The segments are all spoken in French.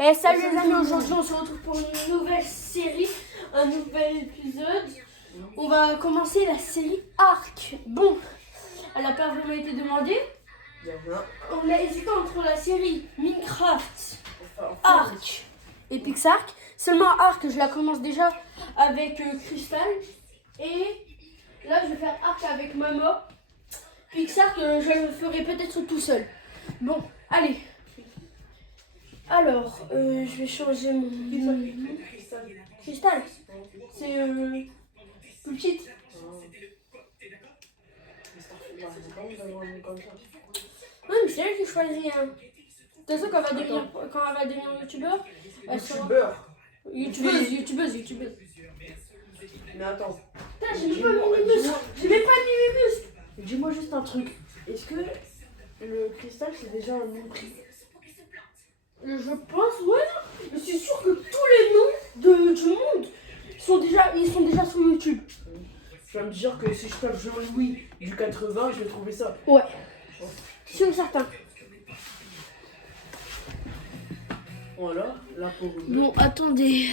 Et salut les amis, aujourd'hui on se retrouve pour une nouvelle série, un nouvel épisode. On va commencer la série Ark. Bon, elle n'a pas vraiment été demandée. On a hésité entre la série Minecraft, Ark et Pixark. Seulement Ark, je la commence déjà avec Crystal. Et là je vais faire Ark avec Maman. Pixark, je le ferai peut-être tout seul. Bon, allez. Alors, je vais changer mon... Cristal. C'est plus petite. Oui, mais c'est elle qui choisit. Hein. De toute façon, quand elle va devenir youtubeur, elle sera... Youtubeuse. Mais attends. Putain, j'ai même pas mis mes muscles. Dis-moi juste un truc. Est-ce que le cristal, c'est déjà un nom pris? Je pense, ouais. Je suis sûre que tous les noms du monde sont déjà sur YouTube. Tu vas me dire que si je tape Jean-Louis du 80, je vais trouver ça. Ouais. Sûr certain. Voilà, là pour une. Bon, attendez.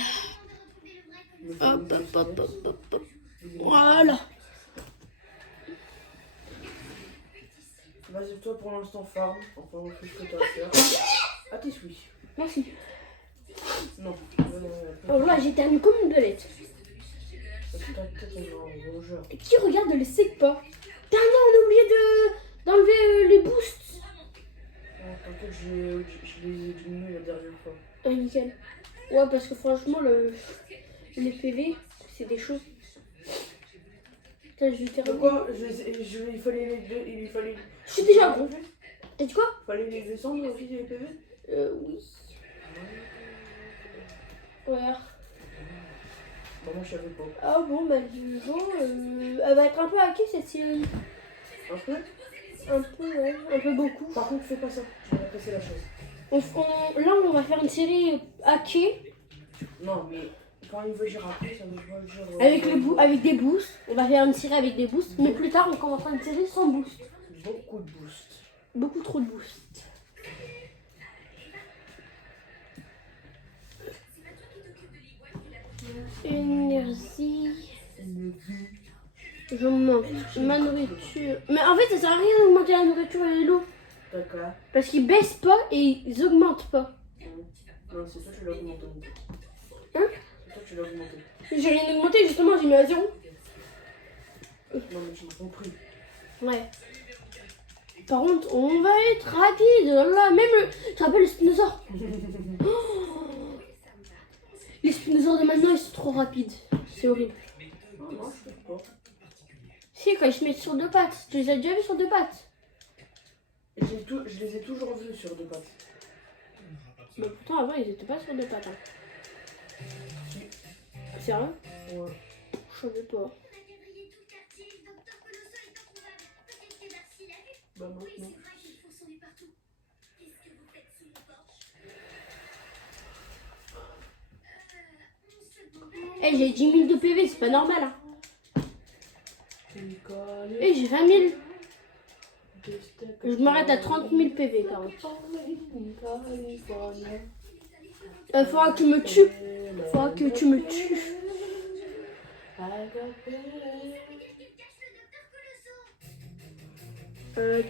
Hop. Voilà. Vas-y, toi pour l'instant, farm. Enfin, on fait ce que tu as à faire. Ah, t'es sweet. Merci. Non. Oh là, j'ai terminé comme une belette. Qui regarde le sait pas? Putain, non, on a oublié d'enlever les boosts. T'inquiète, je les ai diminués la dernière fois. Ah, nickel. Ouais, parce que franchement, les PV, c'est des choses. Putain, je vais terminer. Pourquoi il fallait les deux. Je suis déjà gros. T'as dit quoi? Il fallait les descendre aussi, les PV? Oui. Ouais. Bah, moi, je savais pas. Ah bon, bah disons, elle va être un peu hackée cette série. Un peu? Un peu, ouais. Un peu beaucoup. Par contre, fais pas ça. Tu vas casser la chaise. Là, on va faire une série hackée. Non, mais quand il veut dire après, ça veut pas dire. Avec des boosts. On va faire une série avec des boosts. Mais plus tard, on commencera une série sans boost. Beaucoup de boost. Beaucoup trop de boost. Énergie. Je manque ma nourriture. Mais en fait, ça sert à rien d'augmenter la nourriture et l'eau. D'accord. Parce qu'ils baissent pas et ils augmentent pas. Non, c'est toi qui l'as augmenté. Hein? C'est toi qui l'as augmenté. J'ai rien augmenté, justement, j'ai mis à 0. Non, mais tu m'as compris. Ouais. Par contre, on va être rapide. Là, même tu te rappelles le spinosaure? Oh, les spinosaures de maintenant, ils sont trop rapides. C'est horrible. Non, je sais pas. Si, quand ils se mettent sur deux pattes. Tu les as déjà vus sur deux pattes? Je les ai toujours vus sur deux pattes. Bah, pourtant, avant, ils étaient pas sur deux pattes. Hein. Sérieux? Ouais. Je savais pas. Bah, maintenant. Eh, j'ai 10 000 de PV, c'est pas normal. Hein. Eh, j'ai 20 000. Je m'arrête à 30 000 PV quand même. Faudra que tu me tues.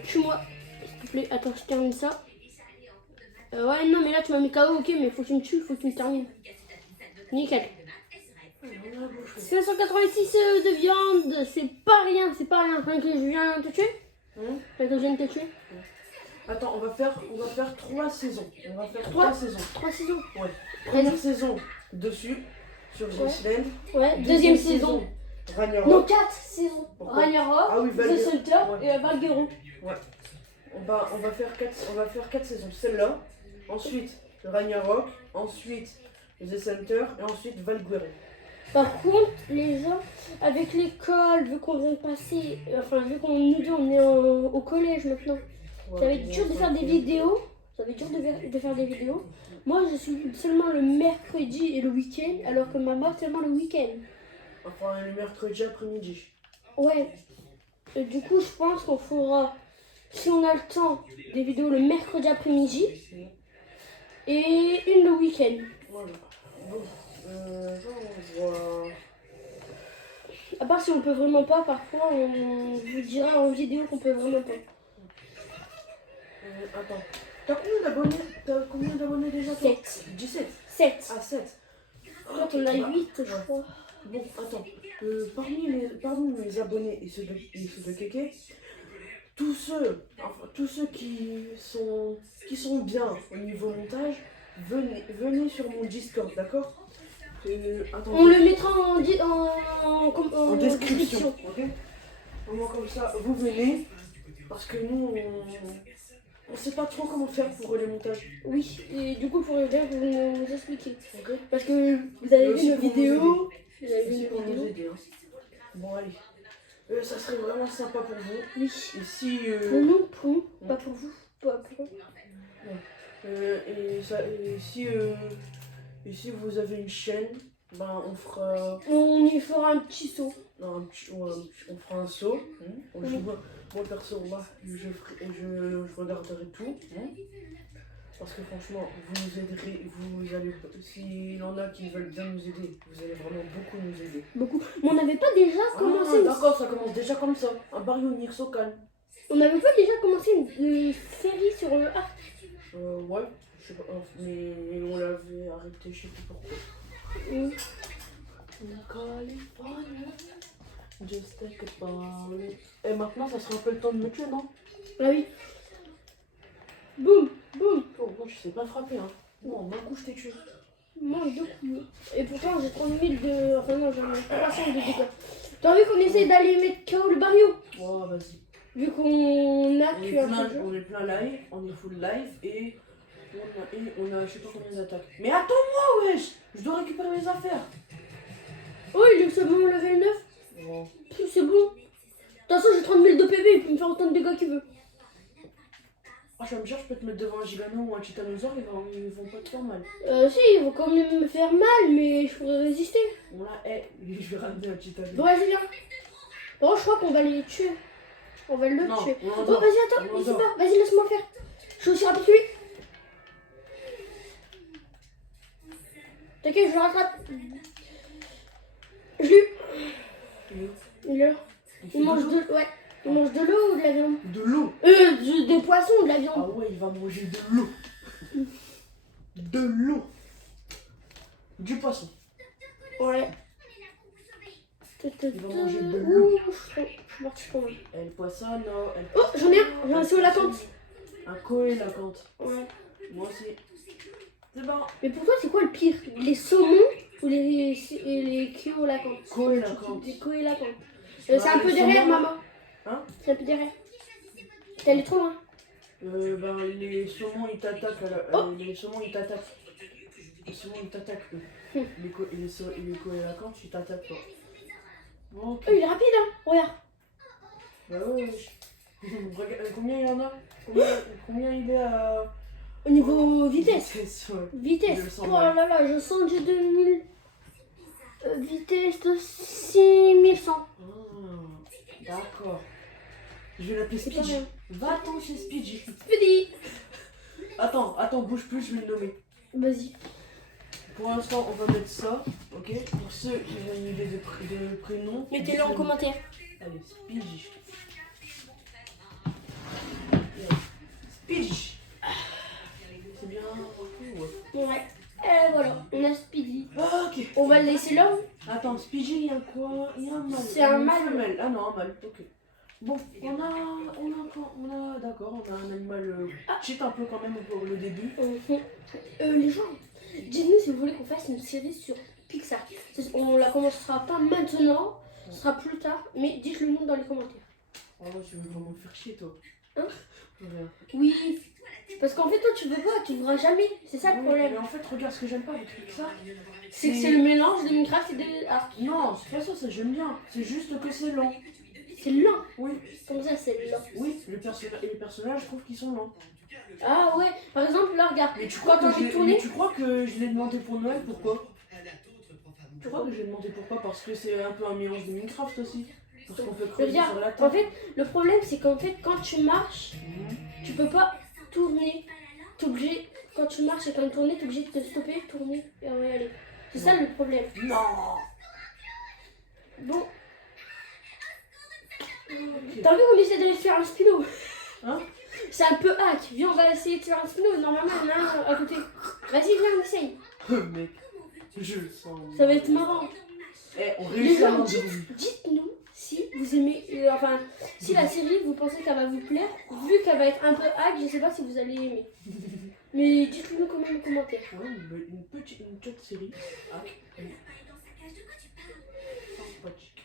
Tue-moi. S'il te plaît. Attends, je termine ça. Ouais, non, mais là tu m'as mis KO, ok, mais faut que tu me tues, faut que tu me termines. Nickel. 586 de viande, c'est pas rien. Rien que je viens de te tuer. Rien que je viens de te tuer. Attends, on va faire 3 saisons. On va faire 3 saisons. 3 saisons. Ouais. Première saison dessus, sur Ghostland. Ouais, deuxième saison. Ragnarok. Non, 4 saisons. Pourquoi? Ragnarok, Ah oui, The Shelter et Valguero. Ouais. On va faire 4 saisons. Celle-là, ensuite Ragnarok, ensuite The Center et ensuite Valguero. Par contre, les gens, avec l'école, vu qu'on vient de passer, vu qu'on nous dit on est au collège maintenant, Ouais, ça va être dur de faire des vidéos. Moi, je suis seulement le mercredi et le week-end, alors que maman seulement le week-end. Enfin, le mercredi après-midi. Ouais. Du coup, je pense qu'on fera, si on a le temps, des vidéos le mercredi après-midi. et une le week-end. Voilà. Bon, on voit... À part si on peut vraiment pas, parfois on vous dira en vidéo qu'on peut vraiment pas. Attends. T'as combien d'abonnés déjà toi? 7. 17. 7. Ah, 7. Toi, t'en as 8, je Ouais. crois. Bon, attends. Parmi mes abonnés et ceux de Kéké, tous ceux qui sont bien au niveau montage, venez sur mon Discord, d'accord? Attends, On le mettra en description, ok? Au moins comme ça, vous venez, parce que nous, on sait pas trop comment faire pour les montages. Oui, et du coup, il faudrait bien que vous nous expliquiez. Ok? Parce que vous avez aussi vu nos pour nous vidéos. Vous avez vu Aussi nos pour nous vidéos. aider. Hein. Bon, allez. Ça serait vraiment sympa pour vous. Oui. Et si, Pour nous, pas pour vous. Pas pour nous. et si vous avez une chaîne, ben on fera. On y fera un petit saut. Non, on fera un saut. Moi perso, je regarderai tout. Parce que franchement, vous nous aiderez, s'il y en a qui veulent bien nous aider, vous allez vraiment beaucoup nous aider. Beaucoup. Mais on n'avait pas déjà commencé. D'accord, ça commence déjà comme ça. Un Barrio Nirsokan. On n'avait pas déjà commencé une série sur le art. Ouais, je sais pas, mais on l'avait arrêté, je sais plus pourquoi. Just take a ball. Et maintenant, ça sera un peu le temps de me tuer, non? Ah oui. Boum, boum. Oh, moi, je sais pas frapper, hein. Non, d'un coup, je t'ai tué. Moi, 2 coups. Et pourtant, j'ai 30 000 de. Enfin, non, j'en ai 300 de dégâts. T'as vu qu'on essaie d'aller mettre KO le barrio? Oh, vas-y. Vu qu'on a tué un peu. On est plein live, on est full live et on a je sais pas combien d'attaques. Mais attends-moi, wesh! Je dois récupérer mes affaires. Oh, il est seulement level 9. Oh. C'est bon. De toute façon, j'ai 30 000 de PV, il peut me faire autant de dégâts qu'il veut. Ah, je vais me dire, je peux te mettre devant un gigano ou un titanosaure, ils vont pas te faire mal. Si, ils vont quand même me faire mal, mais je pourrais résister. Bon là, je vais ramener un titanosaure. Bon, vas-y, viens. Par contre, je crois qu'on va les tuer. On va le Non, tuer. on Oh, l'endort. vas-y, attends, On il se l'endort. bat. Vas-y, laisse-moi faire. Je suis aussi rapide que lui. T'inquiète, je le rattrape. Je l'ai. Il est là. Il mange de... Ouais. Il mange de l'eau ou de la viande? De l'eau. Des poissons ou de la viande? Ah ouais, il va manger de l'eau. De l'eau. Du poisson. Ouais. Il va manger de l'eau. Ouh, je suis partie pour moi. El poisson, Oh, j'en ai un. J'ai un saut à la cante. Un coélacanthe. Ouais. Moi aussi. C'est bon. Mais pour toi, c'est quoi le pire? Les saumons ou les kyolacantes? Coélacanthe. Les coélacantes. Bah, C'est un peu les derrière, saumons. maman. Hein? C'est un peu derrière. T'es allé trop loin. Ben, les saumons ils t'attaquent. Oh. Les saumons ils t'attaquent. Les saumons ils t'attaquent. Les coélacanthes ils t'attaquent pas. Bon, ok. Oh, il est rapide, hein. Regarde. Bah ouais. Regarde, combien il y en a? Combien il est à. Au niveau vitesse. Ouais. Vitesse. Je le sens Oh mal. là là, je sens du 2000. Vitesse de 6100. Ah, d'accord. Je vais l'appeler C'est pas Speedy. rien. Va-t'en chez Speedy. Speedy. Attends, bouge plus, je vais le nommer. Vas-y. Pour l'instant, on va mettre ça, ok? Pour ceux qui ont une idée de prénom. Mettez-le en commentaire. Allez, Speedy. Speedy. C'est bien. Ouais. Ouais. Et voilà, on a Speedy. Ah, ok. On va le laisser là. Attends, Speedy, il y a quoi? Il y a un mâle. C'est un Une mâle. femelle. Ah non, un mâle, ok. Bon, d'accord, on a un animal cheat un peu quand même pour le début. Les gens, dites-nous si vous voulez qu'on fasse une série sur Pixar. On la commencera pas maintenant, ce sera plus tard, mais dites-le nous dans les commentaires. Oh, tu veux vraiment me faire chier, toi? Hein? Rien. Oui, parce qu'en fait toi tu veux pas, tu voudras jamais, c'est ça le Oui, problème. mais en fait, regarde ce que j'aime pas avec Pixar. C'est que c'est le mélange de Minecraft et de Ark. Non, c'est pas ça, ça j'aime bien. C'est juste que c'est lent. C'est lent, Oui, comme ça c'est lent. oui, les personnages, je trouve qu'ils sont lents. Ah ouais, par exemple là regarde, Mais tu quand crois t'as que envie de je tourner, l'ai demandé pour Noël, pourquoi? Tu crois que je l'ai demandé pourquoi? Parce que c'est un peu un mélange de Minecraft aussi. Parce qu'on peut creuser regarde, sur la en terre. fait le problème c'est qu'en fait quand tu marches, tu peux pas tourner, t'es obligé quand tu marches et quand tu tournes, t'es obligé de te stopper, tourner et y aller. C'est ça le problème. Non. Bon, Ok. t'as vu qu'on essaie d'aller faire un spino? Hein? C'est un peu hack. Viens, on va essayer de faire un spino. Normalement, il y en a un à côté. Vas-y, viens, on essaye. Mec, je le sens. Ça va être marrant. Eh, on Les réussit à gens, l'endormir. dites-nous si vous aimez, enfin, si la série, vous pensez qu'elle va vous plaire. Vu qu'elle va être un peu hack, je sais pas si vous allez aimer. Mais dites-nous quand même en commentaire. Ouais, une petite série. Ah, sympathique.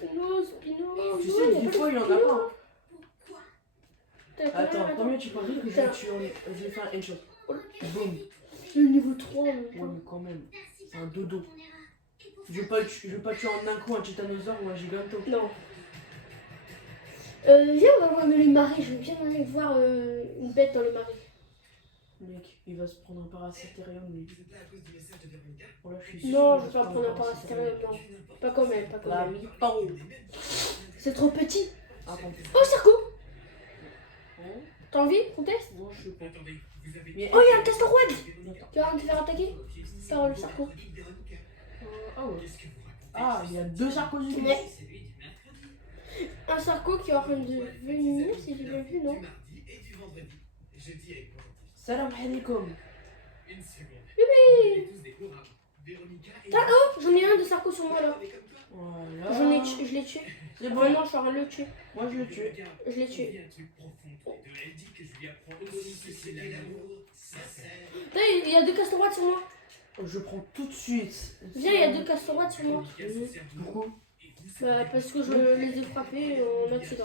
Spino. Tu non, sais, y a des pas fois, de il y en a Spino. pas. Attends, Attends. combien tu paries que je vais tuer en... Je vais faire un headshot. Boum. Le niveau 3. Ouais, mais quand même. C'est un dodo. Je vais pas tuer en un coup un titanosaure ou un giganto. Non. Viens, on va voir le marais. Je veux bien aller voir une bête dans le marais. Mec, il va se prendre un paracétérium, lui. Oh là, je suis sûr Non, qu'il je vais va pas se prendre un paracétérium, non. Pas quand même, pas quand La même. mi-temps. C'est trop petit. Attends. Oh, Sarko. Oh, T'as envie qu'on teste? non, je sais pas. Mais, Oh, il y a un castor rouade. attends. Tu vas te faire attaquer par le Sarko. Ah ouais. Ah, il y a deux Sarkozy. Ouais. Un Sarko qui est en train de venir, si j'ai bien vu, non? Salam alaikum. Oh, j'en ai un de Sarko sur moi là. Voilà. Je l'ai tué. C'est bon. Vraiment, je suis en train de le tuer. Moi, je le tue. Je l'ai tué. Putain, il y a deux castors rouades sur moi. Je prends tout de suite. Viens, il y a deux castors rouades sur moi. Pourquoi? Bah, parce que je les ai frappés en accident.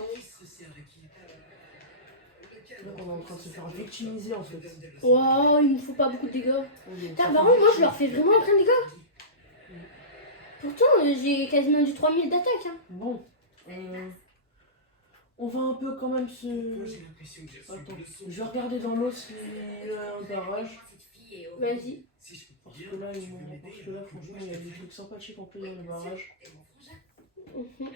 On est en train de se faire victimiser en fait. Waouh, il me faut pas beaucoup de dégâts. Putain, par contre, moi je leur fais vraiment plein de dégâts. Pourtant, j'ai quasiment du 3000 d'attaque. Hein. Bon. On va un peu quand même se. Attends, je vais regarder dans l'eau s'il y a un barrage. Vas-y. Parce que là, franchement, il y a des trucs sympathiques en plus dans le barrage. Mhm.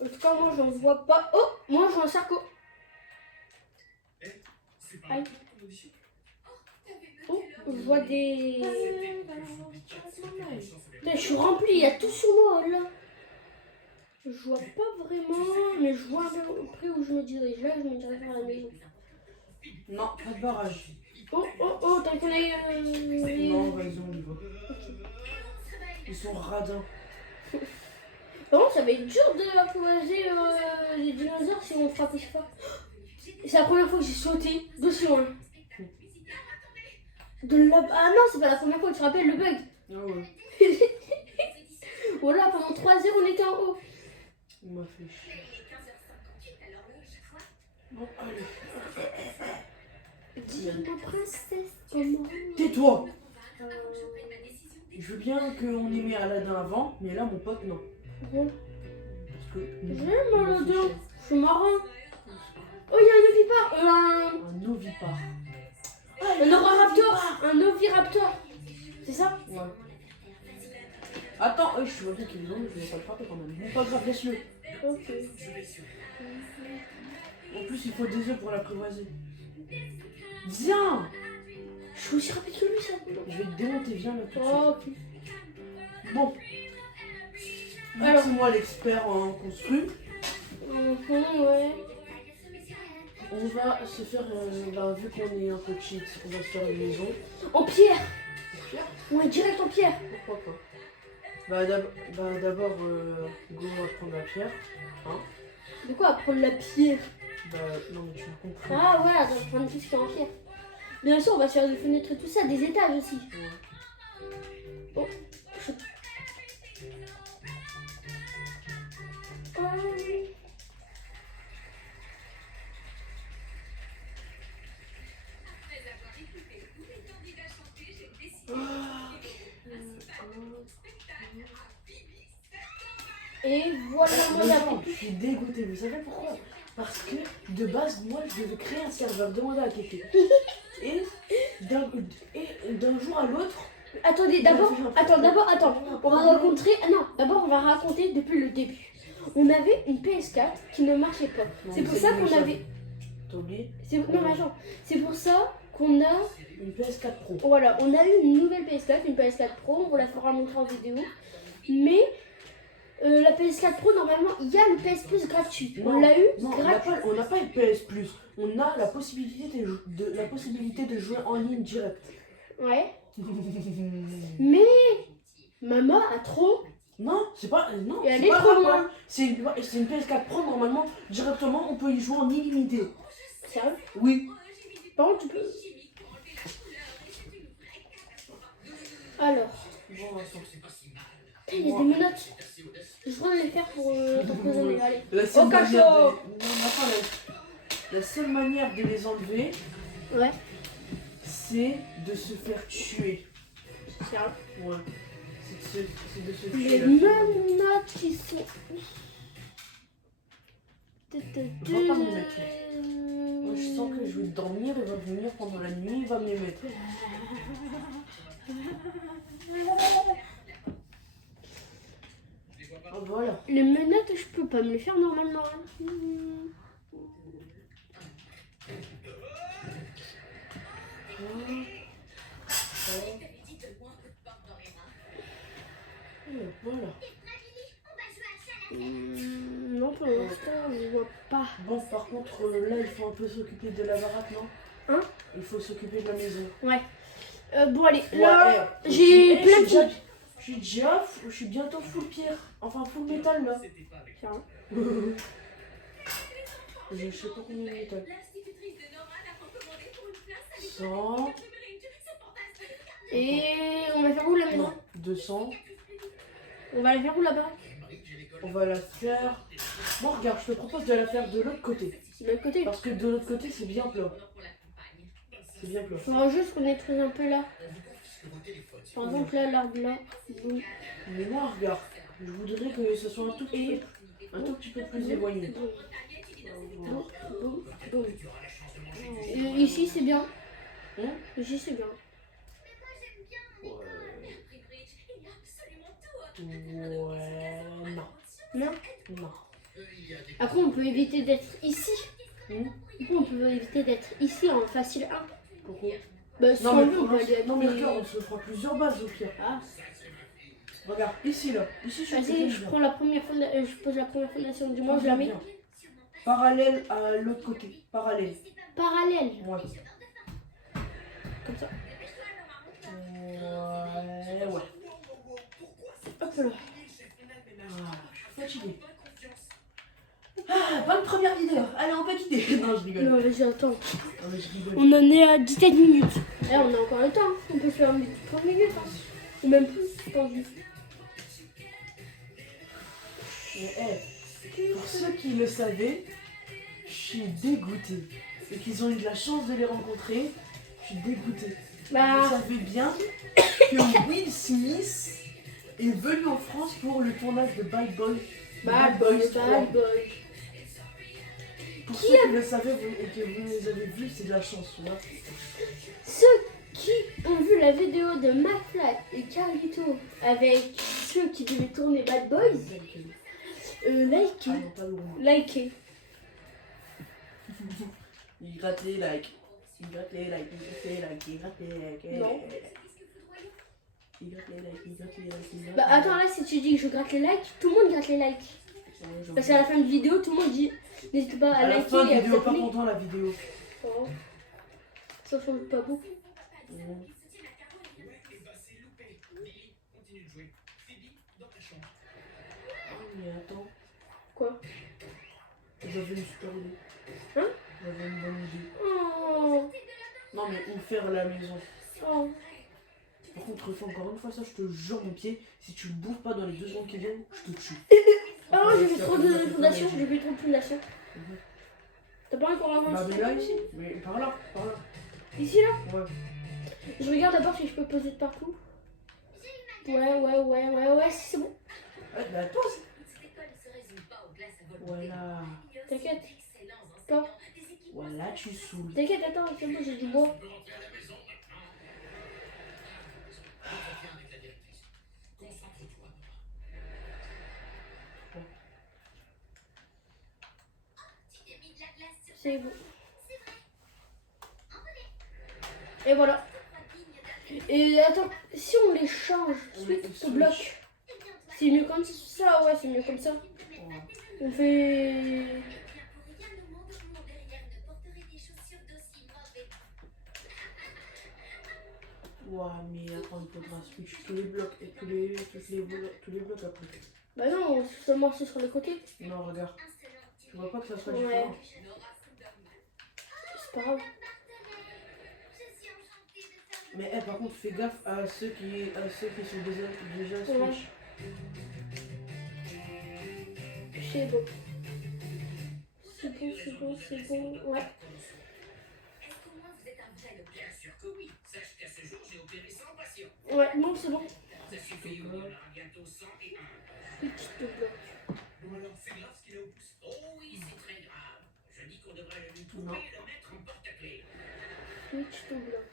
En tout cas, moi j'en vois pas. Oh, moi je vois un Sarko. Aïe. Oh, je vois des. Putain, je suis rempli, il y a tout sur moi là. Je vois pas vraiment, mais je vois à peu près où je me dirige. Là, je me dirige vers la maison. Non, pas de barrage. Oh, t'as qu'on aille. Non, vas-y, on y va. Ils sont radins. Par contre, ça va être dur de apprivoiser les dinosaures si on frappe pas. C'est la première fois que j'ai sauté d'aussi loin. Ah non, c'est pas la première fois, tu te rappelles le bug. Ah ouais. Voilà, pendant 3 heures, on était en haut. Il m'a fait chier. Bon, allez. Dis-moi, princesse, comment. Tais-toi! Je veux bien qu'on ait mis Aladdin avant, mais là, mon pote, non. Bon. Parce que. J'aime Aladdin, c'est marrant. Oh, il y a un ovipar, Un ovipare. un oviraptor, un oviraptor. C'est ça? Ouais. Attends, je suis bien qu'il est long, je vais pas le frapper quand même. Bon, pas grave, laisse-le. Ok. En plus, il faut des œufs pour l'apprivoiser. Viens! Je suis aussi rapide que lui, ça. Je vais te démonter, viens là tout de Oh, ok. suite. Bon. Alors. C'est moi l'expert en construit. Ouais. On va se faire, vu qu'on est un peu cheat, on va se faire une maison. En pierre. Pierre? Ouais, direct en pierre. Pourquoi pas? D'abord, Go va prendre la pierre. Hein? De quoi prendre la pierre? Non mais tu m'as compris. Ah ouais, on va prendre tout ce qui est en pierre. Bien sûr, on va se faire des fenêtres et tout ça, des étages aussi. Ouais. Oh, je... Et voilà, moi Les la gens, je suis dégoûtée, vous savez pourquoi? Parce que de base, moi je devais créer un serveur, demander à Kéké. Et d'un jour à l'autre. Attendez, d'abord, on va raconter. Ah non, d'abord on va raconter depuis le début. On avait une PS4 qui ne marchait pas. Non, C'est pour c'est ça nul, qu'on ça. avait. T'as oublié? Non mais attends, c'est pour ça qu'on a... Une PS4 Pro. Voilà, on a eu une nouvelle PS4, une PS4 Pro, on vous la fera montrer en vidéo. Mais la PS4 Pro, normalement, il y a le PS Plus gratuit. On l'a eu Non, gratuit. on n'a pas une PS Plus. On a la possibilité de jouer en ligne direct. Ouais. Mais maman a trop. Non, c'est pas. Non, Et elle c'est est pas trop grave, loin. hein. C'est une PS4 Pro, normalement, directement, on peut y jouer en illimité. Sérieux? Oui. Par contre, tu peux. Alors, Bon, attends. il y a des menottes. Je voudrais les faire pour ton cousin. Allez. La seule Au manière cachot. non, attends, la seule manière de les enlever, Ouais. c'est de se faire tuer. Sérieux. Ouais. C'est de se Les tuer. menottes qui sont. Va pas me mettre. Moi, je sens que je vais dormir, il va venir pendant la nuit, il va me les mettre. Ah, voilà. Les menottes, je peux pas me les faire normalement. Voilà. Non, pour l'instant, je vois pas. Bon, par contre, là, il faut un peu s'occuper de la baraque, non? Hein? Il faut s'occuper de la maison. Ouais. Bon, allez, Ouais, là, eh, j'ai je plein de suis trucs. je suis bientôt full pierre. Enfin, full métal, là. Sérieux. Je sais pas combien de métal. 100. Et on va faire où la maison? Non, 200. On va la faire où là-bas? On va la faire. Bon, regarde, je te propose de la faire de l'autre côté. De l'autre côté. Parce que de l'autre côté, c'est bien plat. C'est bien plat. Faudra juste qu'on détruise un peu là. Par exemple, là, l'arbre là. Boum. Mais moi, regarde, je voudrais que ce soit un tout petit peu plus éloigné. Boum, boum, boum. Ici, c'est bien. Hein? Ici, c'est bien. Ouais, non. Non? Non. Après, on peut éviter d'être ici. Hein? Après, on peut éviter d'être ici en facile 1. Pourquoi? Bah, si Non, on mais, veut, on peut aller non, mais habiter- regarde, on se fera plusieurs bases au pire. Ah. Regarde, ici, là. Ici, je Vas-y, je prends la première je pose la première fondation du mois, je la mets parallèle à l'autre côté. Parallèle. parallèle. Ouais. Comme ça. Ouais. Hop là. Ah, je suis fatigué. Ah, bonne première vidéo. Allez, on peut quitter. Non, je rigole. Non, vas-y, attends. Non, mais je rigole. On en est à 17 minutes. Là, on a encore le temps. On peut faire une petite 30 minutes. Hein. Ou même plus, je pense. Mais, pour ceux qui le savaient, je suis dégoûté. Et qu'ils ont eu de la chance de les rencontrer, je suis dégoûté. Vous Bah, savez bien que Will Smith est venu en France pour le tournage de Bad Boys. bad boy, bad boy. Pour ceux qui le savaient et que vous les avez vus, c'est de la chance. Ouais. Ceux qui ont vu la vidéo de McFly et Carlito avec ceux qui devaient tourner Bad Boys, likez. Ah non, pas le rouge. Likez. Il gratte les likes. Il gratte les likes, il gratte les likes, il gratte les likes. Non. Il gratte les likes, il gratte les likes, il gratte Bah les attends, là si tu dis que je gratte les likes, tout le monde gratte les likes. likes. Parce qu'à la fin de vidéo, tout le monde dit n'hésitez pas à À la liker fin de et à vidéo, vous pas abonner. content la vidéo. Oh. Ça change pas beaucoup. Mais attends, Quoi? j'avais une super idée. Hein? J'avais une bonne idée. Oh. Non mais où faire la maison. Oh. Par contre, refais encore une fois ça, je te jure mon pied, si tu ne bouges pas dans les 2 secondes qui viennent, je te tue. Ah non, j'ai fait trop de fondations, j'ai fait trop de fondations. Mhm. T'as pas encore un Bah mais là ici, mais par là, par là. Ici là? Ouais. Je regarde d'abord si je peux poser de partout. Ouais, si c'est bon. Ouais, bah pose. Voilà. T'inquiète. Pas. Voilà, tu saoules. T'inquiète, attends, c'est bon, j'ai du bois. C'est bon. Et voilà. Et attends, si on les change, suite au bloc, c'est mieux comme ça, ouais, c'est mieux comme ça. Ouais. On fait... Ouais, mais attends, il faudra switch tous les blocs et tous les blocs après. Bah non, seulement c'est sur les côtés. Non, regarde. Tu vois pas que ça soit Ouais. différent? C'est pas grave. Mais par contre, fais gaffe à ceux qui sont déjà Ouais. switch. C'est bon. C'est bon, c'est bon, c'est bon. Ouais. Ouais, non, c'est bon. Switch de bloc. Non. Switch de bloc.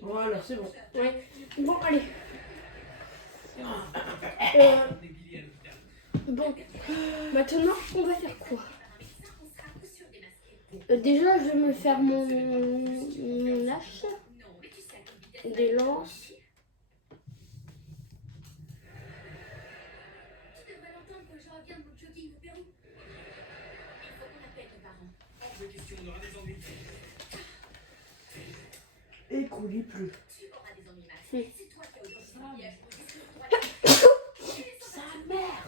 Voilà, c'est bon. Ouais. Bon, allez. Bon. Maintenant, on va faire quoi? Déjà, je vais me faire mon hache. Des lances. Et qu'on lit plus. Sa mère.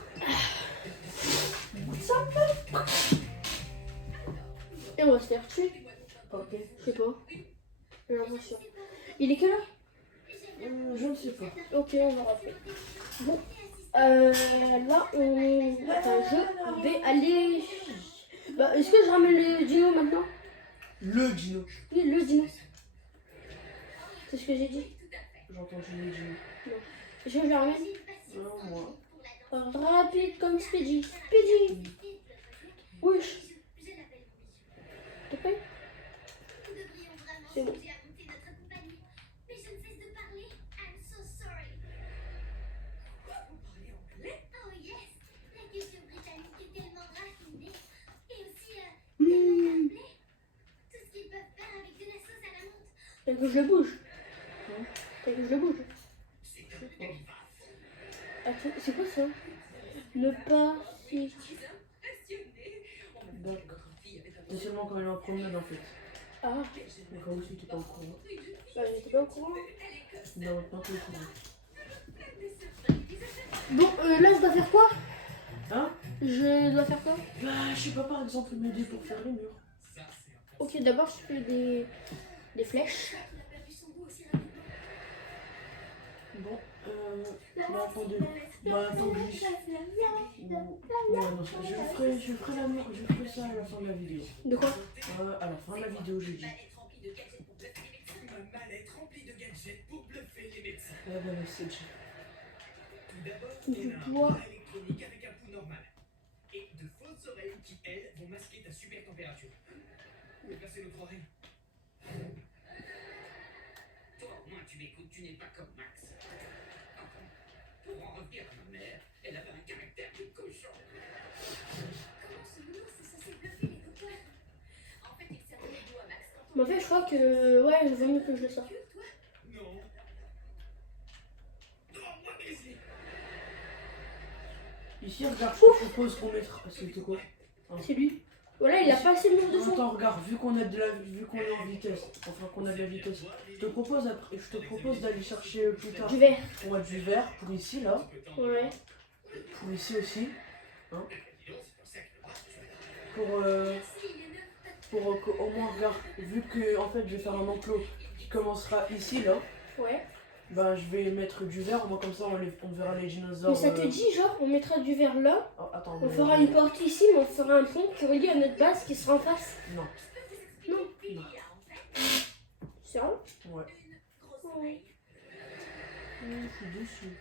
Et on va se faire tuer. Ok. Je sais pas. J'ai l'impression. Il est quelle heure? Je ne sais pas. Ok, on va rentrer. Bon. Là, je vais aller... Bah, est-ce que je ramène le dino maintenant? Le dino. Oui, le dino. C'est ce que j'ai dit. J'ai entendu le dino. Est-ce que je le ramène? Non, moi. Rapide comme Speedy. Speedy. Wesh. T'es prêt? C'est bon. T'as que je le bouge. T'as que je le bouge. Attends, c'est quoi ça? Ne pas... D'accord. C'est seulement quand il est en promenade en fait. Ah, Mais quand aussi tu es pas au courant. bah j'étais pas au courant. Non, maintenant tu es au courant. Bon, là je dois faire quoi? Hein? Je dois faire quoi? Bah, je sais pas, par exemple, m'aider pour faire les murs. Ok, d'abord je fais des flèches. Bon, bah attendez. Bah attends, juste. Ouais, non, je ferai ça à la fin de la vidéo. De quoi? À la fin de la vidéo, je dis. Ouais, bah, c'est déjà. Du bois. Et de fausses oreilles qui, elles, vont masquer ta super température. Où est passé notre oreille? Toi, au moins, tu m'écoutes, tu n'es pas comme Max. Enfin, pour en revenir à ma mère, elle avait un caractère de cochon. Comment ce nounours est censé bluffer les copains? En fait, il sert les doigts à Max quand on... Mais en fait, je crois que... Ouais, il vaut mieux que je le sorte. Non. Non, moi, baiser. Ici, regarde, je te propose qu'on mettra. C'était quoi? C'est lui. Voilà, il a pas assez de mur de fond. Attends, regarde, vu qu'on est en vitesse, enfin qu'on a de la vitesse, je te propose d'aller chercher plus tard. Du verre. Ouais, du verre pour ici là, Ouais. pour ici aussi, hein. Pour qu'au moins regarde, vu que en fait je vais faire un enclos qui commencera ici là, Ouais. bah je vais mettre du verre, au moins comme ça on verra les dinosaures. Mais ça te dit, genre, on mettra du verre là. Oh, attends, On mais- fera une porte ici, mais on fera un pont qui relie à notre base qui sera en face. Non. Non. Non. Sérieux? Ouais. Ouais. Je suis dessus.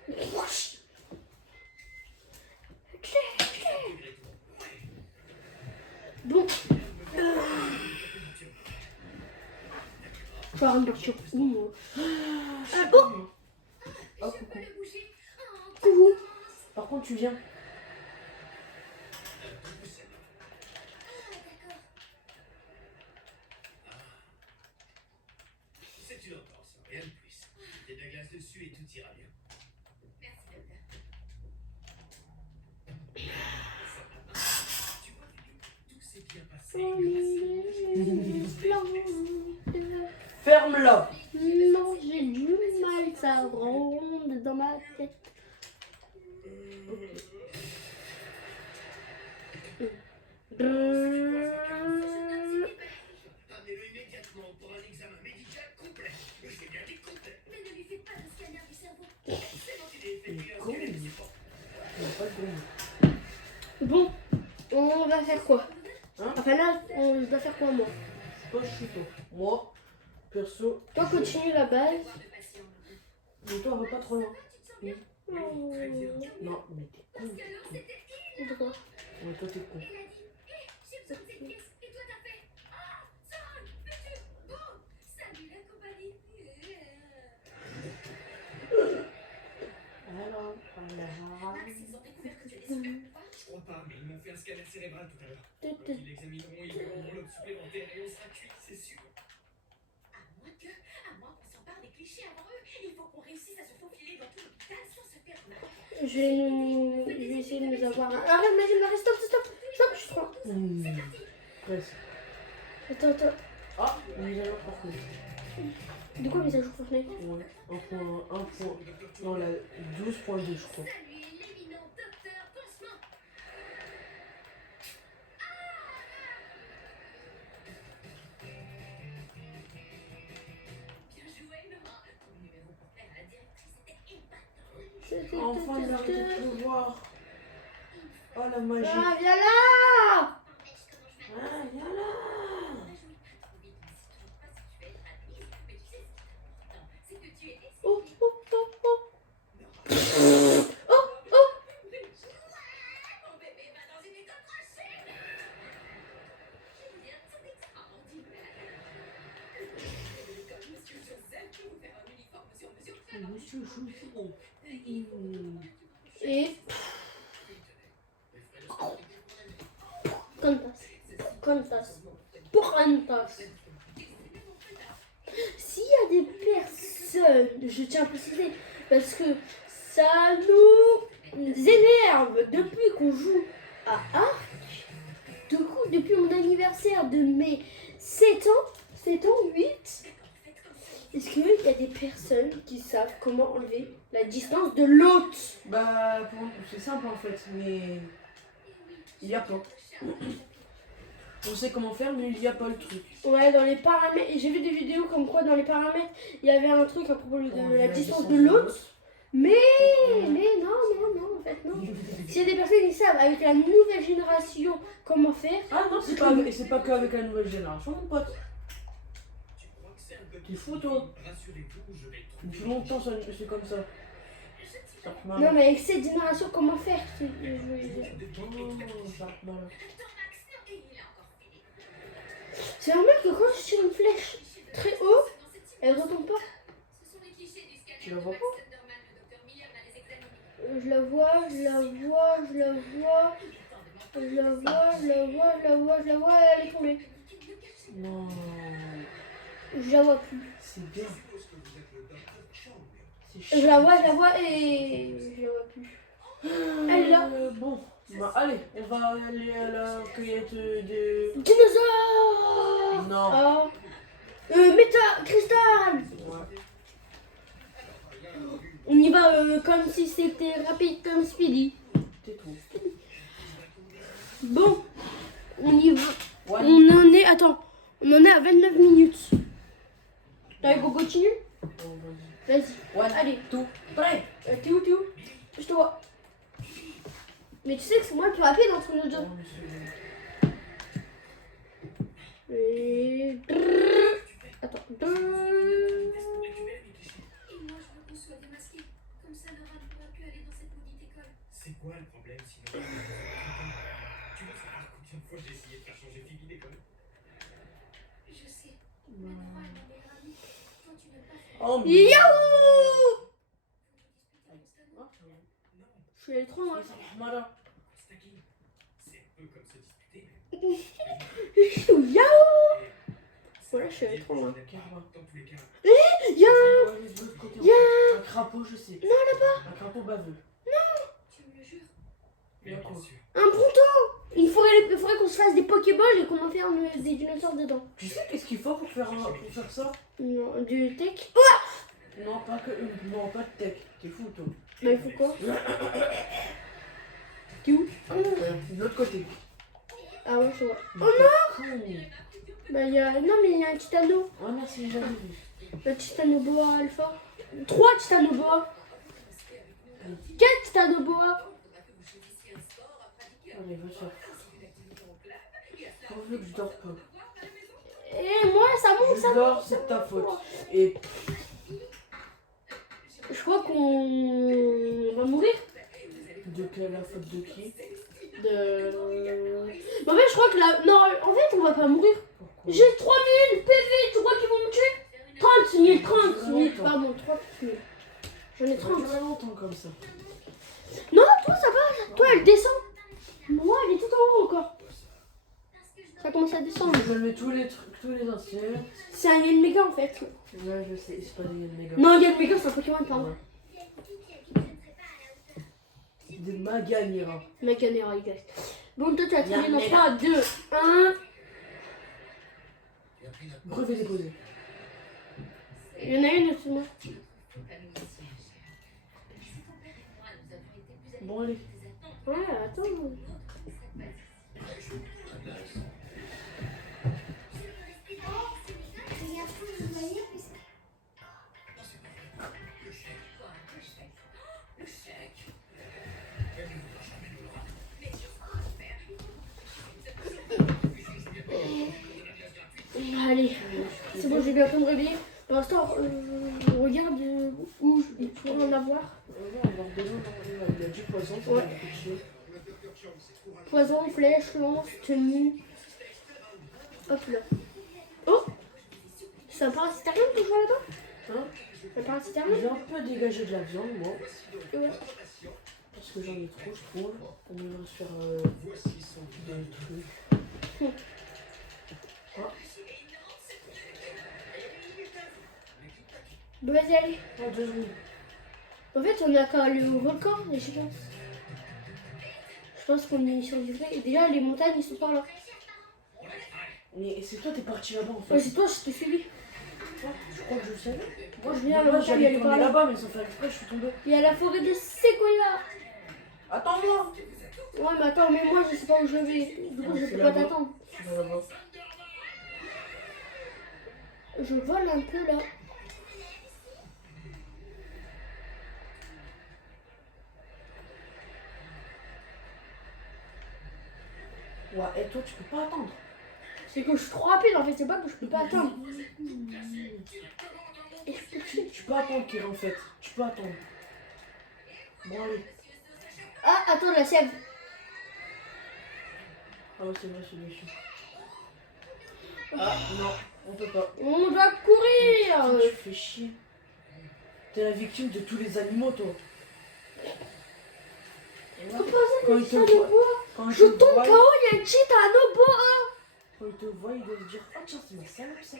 Bon. Je vais ramener sur où, moi? Oh! Oh, coucou. Coucou. Par contre tu viens. Rien de plus. Mettez de la glace dessus et tout ira bien. Merci, docteur. Ça va. Tu vois, Lulu, tout s'est bien passé Oh, grâce Ferme-la. non, j'ai du mal, ça ronde dans ma tête. Amenez-le immédiatement pour un examen médical complet. Je vais bien dire complet. Mais ne lui faites pas de scanner du cerveau. C'est mon idée. Faites-lui un Con. scanner, mais c'est pas. Il n'y a pas de gomme. Bon, on va faire quoi? Hein? Enfin là, on doit faire quoi moi? Toi, je suis toi. Moi, perso. Toi continue la base. Voir de patient. Mais toi, va pas trop loin. Tu te sens bien? Oh, Non, mais t'es con. Parce qu'alors, toi. c'était d'accord. Ouais, toi, t'es con. Il a dit, hé, j'ai besoin de cette pièce. Et toi, t'as fait, ah, Sol, peux-tu? Bon, salut la compagnie. Alors, Max, ils ont découvert que tu étais super pouvoir. Je crois pas, mais ils m'ont fait un scanner cérébral tout à l'heure. Tout, Quand ils l'examineront, ils verront mon lobe supplémentaire et on sera cuit, c'est sûr. À moins qu'on s'empare des clichés avant eux. Il faut qu'on réussisse à se faufiler dans tout l'hôpital sans se faire mal. Je vais essayer de nous avoir un. Arrête, Marie, stop, je suis trop. Presque. Attends. Ah, mise à jour par contre. De quoi mise à jour Fortnite? Ouais, 1.1. Non, la 12.2, je crois. Salut l'éminent docteur Pansement. Bien joué, Nora. Ton numéro pour faire à la directrice était épatant. Enfin, il arrête de pleuvoir. Oh, la magie. Ah, viens là! Empêche comment je Ah, viens là. m'appelle. Ne jouis pas trop vite, on sait toujours pas si tu vas être admise. Mais tu sais ce qui est important, c'est que tu es Oh. Mon bébé va dans une école crachée. Je veux dire, c'est extraordinaire. Comme Monsieur Joseph peut vous faire un uniforme sur mesure. Monsieur Chouchou. Et. Quantas. Pour Quantas. S'il y a des personnes, je tiens à préciser, parce que ça nous énerve depuis qu'on joue à Arc, du coup, depuis mon anniversaire de mes 7 ans, 8, est-ce qu'il y a des personnes qui savent comment enlever la distance de l'autre? Bah, c'est simple en fait, mais il n'y a pas. On sait comment faire, mais il n'y a pas le truc. Ouais, dans les paramètres, j'ai vu des vidéos comme quoi dans les paramètres, il y avait un truc à propos de On la veut distance descendre de l'autre. Mais Ouais. non, en fait, non. S'il y a des personnes qui savent avec la nouvelle génération comment faire, Ah non, c'est pas qu'avec la nouvelle génération, mon pote. Tu crois que c'est un peu T'es fou, toi. Rassurez-vous, je vais le trouver. Depuis longtemps, c'est comme ça. Ça fait mal. non, mais avec cette génération, comment faire je veux dire. Oh, ça fait mal. Attends, Max, non, il est encore fini. C'est normal que quand je tire une flèche très haut, elle retombe pas. Ce sont les clichés du scanner Tu la de vois Max pas? Sunderman. Le docteur Miller va les examiner. Je la vois. Elle est tombée. Non, Je la vois plus. c'est bien. Je suppose que vous êtes le docteur Chang. C'est Je la vois et je la vois plus. Elle est là. Bon, bah allez, on va aller à la cueillette de... Dinosaure. Non. Ah. Méta cristal. Ouais. On y va comme si c'était rapide comme Speedy. T'es trop. Bon, on y va. Ouais. On en est. Attends, on en est à 29 minutes. Allez, go continue. Bon, vas-y. Vas-y. One, Allez. two, prêt. T'es où? Je te vois. Mais tu sais que c'est moi le plus rapide entre nous deux. Oh, monsieur. Et... Attends. Et moi, je veux qu'on soit démasqués. Comme ça, Nora ne pourra plus aller dans cette maudite école. C'est quoi le problème sinon? Tu veux savoir combien de fois j'ai essayé de faire changer Phoebe d'école? Je sais. Mais Nora est ma meilleure amie. Toi, tu n'as pas fait. Oh, mais... Yahoo! Faut discuter constamment. Non, Je suis allée trop loin. Voilà. Constantine, c'est un peu comme se disputer. Yahoo! Voilà, je suis allée trop loin. Dans tous les cas, Il y a un... Ouais, de l'autre côté, Il y a un crapaud, je sais. Non, là-bas. Un crapaud baveux. Tu me le jures? Il y a quoi? Un Bronto. Il faudrait qu'on se fasse des Pokéballs et qu'on enferme des dinosaures dedans. Tu sais qu'est-ce qu'il faut pour faire ça? Non, du tech. Non, pas que non, pas de tech. T'es fou, toi. Bah, il faut quoi? T'es où? De l'autre côté. Ah ouais, je vois. Oh non! Bah, il y a... Non, mais il y a un Titano. Oh merci, j'avais vu. Le Titanoboa Alpha. 3 Titanoboa. 4 Titanoboa. Allez, va te faire. Pourvu que je dors pas. Et moi, ça monte, Je ça dors, monte. c'est de ta faute. Et Je crois qu'on va mourir. de quelle la faute de qui? Mais en fait, je crois que là... Non, en fait, on va pas mourir. Pourquoi? J'ai 3000 PV, tu crois qu'ils vont me tuer? 30 000, pardon, 30 000. J'en ai Ça 30. dure longtemps comme ça. Non, toi, ça va. Toi, elle descend. Moi, elle est tout en haut encore. Ça commence à descendre. Je mets tous les trucs, tous les anciens. C'est un Yen Mega, en fait. Ouais, je sais, c'est pas des méga. Non, Yen Mega, c'est un Pokémon, pardon. Des Maganera. Maganera, exact. Bon, toi, tu as trouvé Yen dans Mega. 3, 2, 1. Brevet déposé. Il y en a une au-dessus de moi. Bon, allez. Ouais, attends. Allez, c'est bon, j'ai bientôt me réveiller. Pour l'instant, on regarde où il pourrait en avoir. Il y a du poisson, ça Ouais. va me coucher. Poison, flèche, lance, tenue. Hop là. Oh! C'est un paracitarium toujours là-bas? Hein? Un paracitarium? J'ai un peu dégagé de la viande, moi. Ouais. Parce que j'en ai trop, je trouve. On va se faire des trucs. Ah, Bon, vas-y, allez. en 2 secondes. En fait, on a qu'à aller au volcan, je pense. Je pense qu'on y survivrait. Et déjà, les montagnes, ils sont par là. Mais c'est toi, t'es parti là-bas en fait. Ouais, c'est toi, je t'ai suivi. Je crois que je le savais. Moi, je viens à la Moi, montagne, elle j'allais est par tourner là. là-bas, mais sans faire exprès, je suis tombé. Il y a la forêt de Sequoia. Attends-moi! Ouais, mais attends, mais moi, je sais pas où je vais. Du coup, je C'est peux pas là-bas. t'attendre. Je vais là-bas. Je vole un peu là. Ouais, et toi, tu peux pas attendre. C'est que je suis trop rapide en fait, c'est pas que je peux pas attendre. Et je peux tuer. Tu peux attendre, Kira, en fait. Tu peux attendre. Bon, allez. Ah, attends, la sève. Ah ouais, c'est vrai, c'est méchant. Ah, non, on peut pas. On doit courir. Tu fais chier. T'es la victime de tous les animaux, toi. Quand ils te voient, quand ils Je te tombe voient- KO, il y a un Titanoboa. Quand ils te voient, ils doivent se dire: oh tiens, c'est ma salope ça.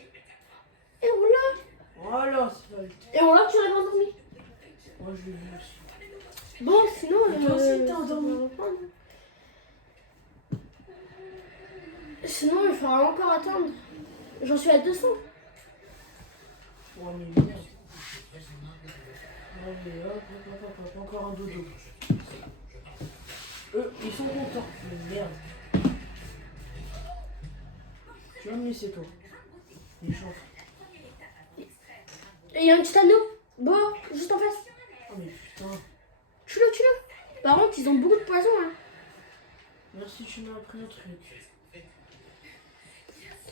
Et voilà. Voilà, c'est pas. Et voilà, tu l'as endormi. Moi, je l'ai vu aussi. Bon, sinon. Mais toi aussi, t'es endormi. Sinon, il faudra encore attendre. J'en suis à 200. Ouais, mais merde. Ouais, mais hop, encore un dodo. Eux, ils sont contents. Mais merde. Tu vas me laisser, toi. Méchant. Et il y a un Titano. Bon, juste en face. Oh, mais putain. Tue-le, tue-le. Par contre, ils ont beaucoup de poison. Hein. Merci, tu m'as appris un truc.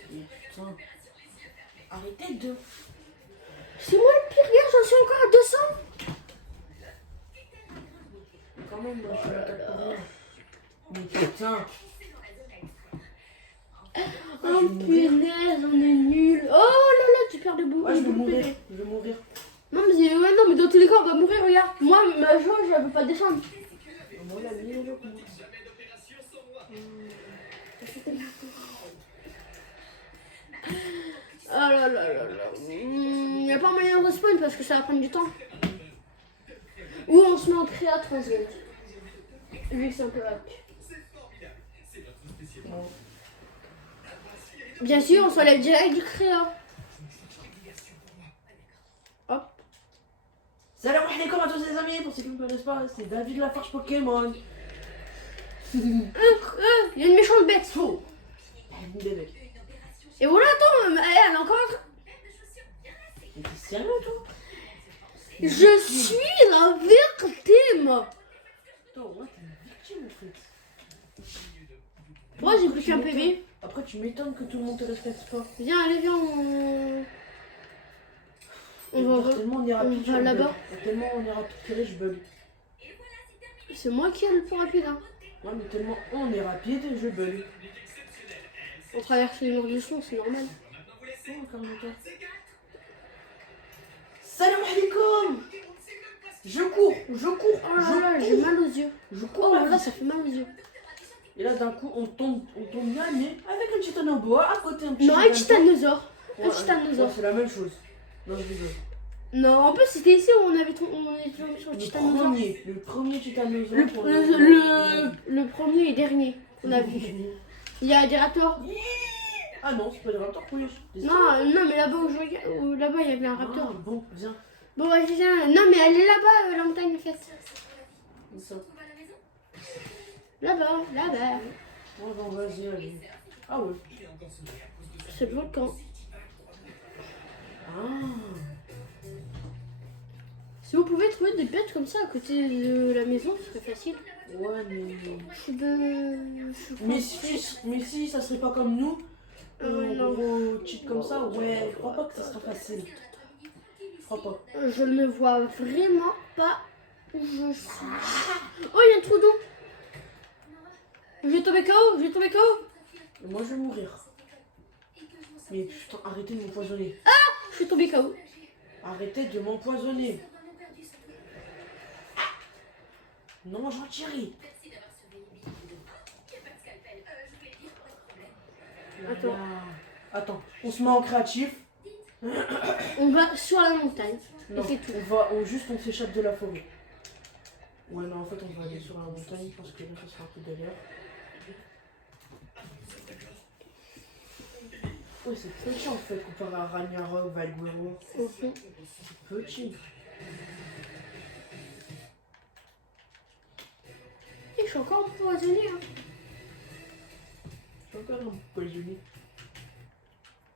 Mais putain. Arrêtez de. C'est moi le pire, regarde, j'en suis encore à 200. Quand même, moi, je suis l'attaque pour rien. Mais putain. Oh punaise, on est nuls. Oh là là, tu perds de beaucoup. Ouais, je vais mourir. Je vais mourir. Non mais, ouais, non, mais dans tous les cas, on va mourir, regarde. Moi, ma jauge, elle peut pas descendre. Moi, la mienne, elle augmente. Oh là là là là. n'y a pas moyen de respawn parce que ça va prendre du temps. Ou on se met en créa 30 secondes. Vu que c'est un peu hack. Bien sûr, on s'enlève direct du créa. Hop. Salam alaikum à tous les amis, pour ceux qui ne me connaissent pas, c'est David Lafarge Pokémon. Il y a une méchante bête. Faux. Bébé. Et voilà, attends, elle est encore en train. Mais t'es sérieux toi? Je suis la victime. Attends, ouais, t'es une victime en fait. Moi j'ai plus qu'un PV. Après tu m'étonnes que tout le monde te respecte pas. Viens, allez, viens, on va Tellement on est rapide, on va je là-bas. bug. Tellement on est rapide que je bug. C'est moi qui ai le plus rapide. Hein. Ouais mais tellement on est rapide, je bug. On traverse les murs du son, c'est normal. Oh, calme-toi. Salam alaikum. Je cours. Oh là là, j'ai mal aux yeux. Je cours Oh ma là là, vie. ça fait mal aux yeux. Et là d'un coup on tombe là mais avec un titanoboa à côté un petit Non, un titanosaure. Ouais, Un titanosaure. ouais, c'est la même chose. Non je rigole. Non, en plus c'était ici où on était tombé sur le titanosaure. Le premier titanosaure. Le premier et dernier qu'on a vu. Il y a des raptors. Ah non, c'est pas des raptors, oui. Non, mais là-bas où je regarde, là-bas il y avait un raptor. Ah, bon, viens. Bon, vas-y, viens. Non, mais elle est là-bas, la montagne, en fait. Ça. Là-bas, là-bas. Oh, bon, vas-y, allez. Ah ouais. C'est le volcan. Ah. Si vous pouvez trouver des bêtes comme ça à côté de la maison, ce serait facile. Ouais, mais. Je suis de... Mais si ça serait pas comme nous, non. gros cheat comme ça, ouais, je crois pas que ça sera facile. Je crois pas. Je ne me vois vraiment pas où je suis. Oh, il y a un trou d'eau. Je vais tomber KO, Et moi je vais mourir. Mais putain, arrêtez de m'empoisonner. Je suis tombé KO. Arrêtez de m'empoisonner. Non, j'en Thierry. Attends. Attends, on se met en créatif. On va sur la montagne. Non, Et c'est tout. on s'échappe de la forêt. Ouais, mais en fait, on va aller sur la montagne parce que là, ça sera un peu galère. Ouais, c'est petit en fait comparé à Ragnarok, Valguero. Mhm. Petit. Et je suis encore empoisonnée. Hein. Je suis encore empoisonné.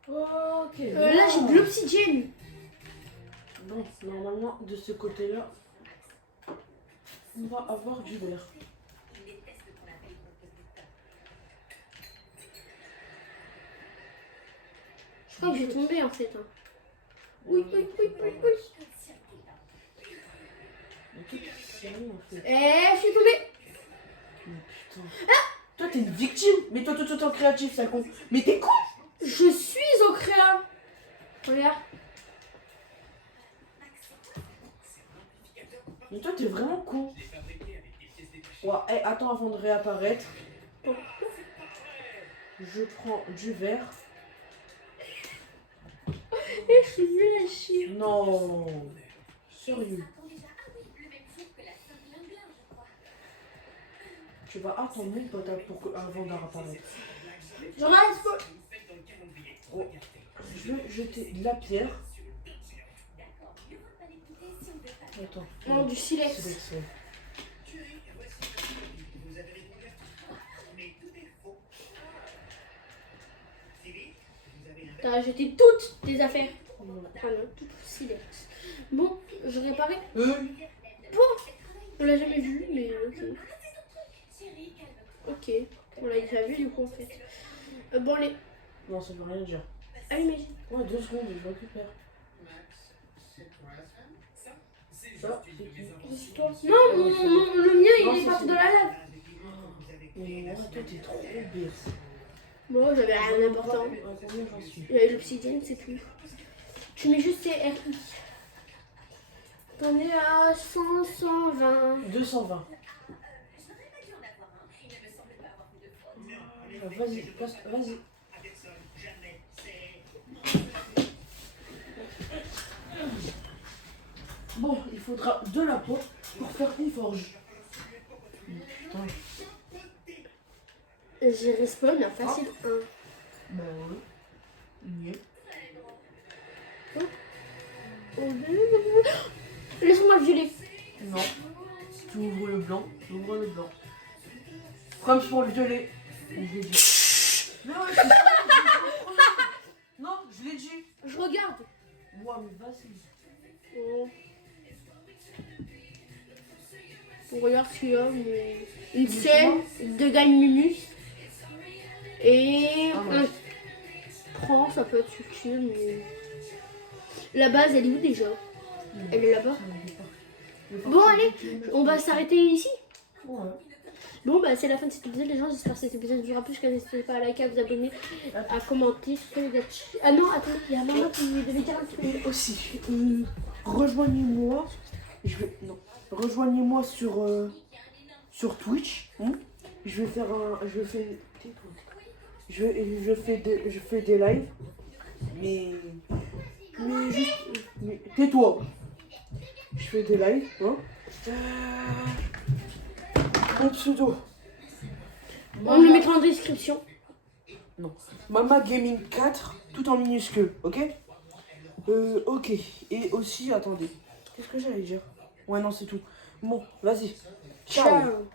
Ok. Là, j'ai de l'oxygène. Donc, normalement, de ce côté-là, on va avoir du verre. Je crois que j'ai tombé en fait. Hein. Oui. Mais toi, t'es sérieux en fait. Je suis tombée. Mais putain. Toi, t'es une victime. Mais toi, t'es en créatif, ça con. Mais t'es con. Je suis au créa. Regarde. Mais toi, t'es vraiment con. Ouais, hey, attends avant de réapparaître. Je prends du verre. Je suis nulle à chier. Non. Sérieux. Tu vas attendre mon pote avant de réapparaître. J'en reste pas. Oh. Je vais jeter de la pierre. Attends. Non, du silex. Silex, ouais. T'as jeté toutes tes affaires. Ah non, tout silex. Bon, je réparais. Bon, on l'a jamais vu, mais ok. Ok, on l'a déjà vu du coup en fait. Bon, allez, Non, ça veut rien dire. allumez. Ouais, 2 secondes, je récupère. Ça, c'est qui? C'est toi. Non, le mien il Non, est c'est parti ça. dans la lave. Mais moi, toi, t'es trop bête. Bon, j'avais rien d'important. Combien j'en suis? Il y avait l'obsidienne, c'est tout. Tu mets juste tes RI. T'en es à 100, 120. 220. Vas-y, vas-y. Bon, il faudra de la peau pour faire une forge. Putain. J'ai respawn à facile 1. Bah ouais. Yeah. Laisse-moi le violet. Non. Tu ouvres le blanc. Tu ouvres le blanc. Comme pour le violet. Je l'ai dit. Mais ouais, c'est ça. Non, je l'ai dit. Je regarde. Moi, mais vas-y. Oh. On regarde ce qu'il y a. Une scène de gagne Mumus. Et Ah, ouais. un prend, ça peut être utile, mais. La base, elle est où déjà? Elle est là-bas. Bon, allez, on va s'arrêter ici. Ouais. Bon, bah, c'est la fin de cet épisode, les gens. J'espère que cet épisode vous aura plu. N'hésitez pas à liker, à vous abonner, à commenter. Ah non, attendez, il y a maman qui devait dire un truc. Et aussi, rejoignez-moi. Rejoignez-moi sur Twitch. Je fais des lives. Mais juste. Tais-toi. Je fais des lives. Mon pseudo. On le mettra en description. Non. Mama Gaming 4, tout en minuscule, ok? Ok. Et aussi, attendez. Qu'est-ce que j'allais dire? Ouais, non, c'est tout. Bon, vas-y. Ciao. Ciao.